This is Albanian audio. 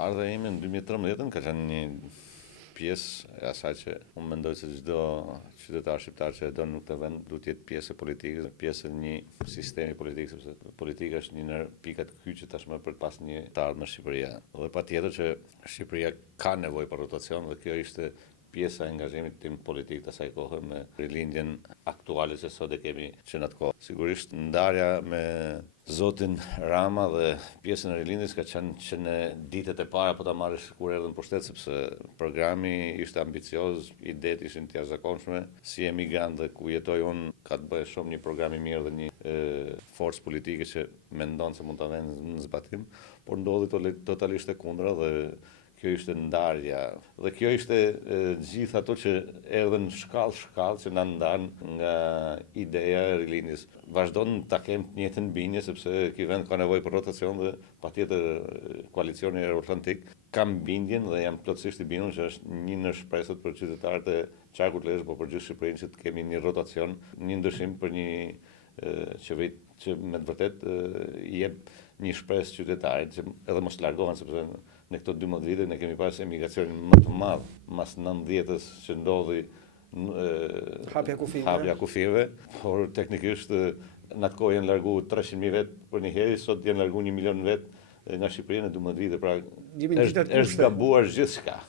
Ardha ime në 2013 ka qenë një pjesë e asaj që unë mendoj se çdo qytetar shqiptar që e don në këtë vend duhet të jetë pjesë e politikës, pjesë e një sistemi politik, sepse politika është një ndër pikat kyçe tashmë për të pas një të ardhmë në Shqipëria. Dhe patjetër që Shqipëria ka nevojë për rotacion dhe kjo ishte pjesa e angazhimit tim politik të asaj kohe me rilindjen aktuale që sot e kemi që në atë kohë. Sigurisht ndarja me Zotin Rama dhe pjesën e rilindjes ka qenë që në ditët e para po ta marrësh kur erdhën pushtet, sepse programi ishte ambicioz, idetë ishin të jashtëzakonshme, si emigrant dhe ku jetoj unë ka të bëjë shumë një program i mirë dhe një forcë politike që mendon se mund ta vënë në zbatim, por ndodhi totalisht e kundra dhe kjo ishte ndarja dhe kjo ishte gjithë ato që erdhën shkallë që na ndan nga ideja e rilindjes. Vazhdon ta kem të njëjtën bindje sepse ky vend ka nevojë për rotacion dhe patjetër koalicioni euroatlantik kam bindjen dhe jam plotësisht i bindur që është një në shpresat për qytetarët e qarkut lezhë, por për gjithë Shqipërinë që të kemi një rotacion, një ndryshim për një qeveri që me të vërtet i jep një shpresë qytetarit që edhe mos largohen, sepse në këto 12 vite ne kemi pas emigracionin më të madh mas 90-s që ndodhi hapja kufive, por teknikisht në atë kohë janë largu 300.000 vet për një herë, sot janë largu 1 milion vet nga Shqipëria në 12 vite, pra është gabuar gjithçka.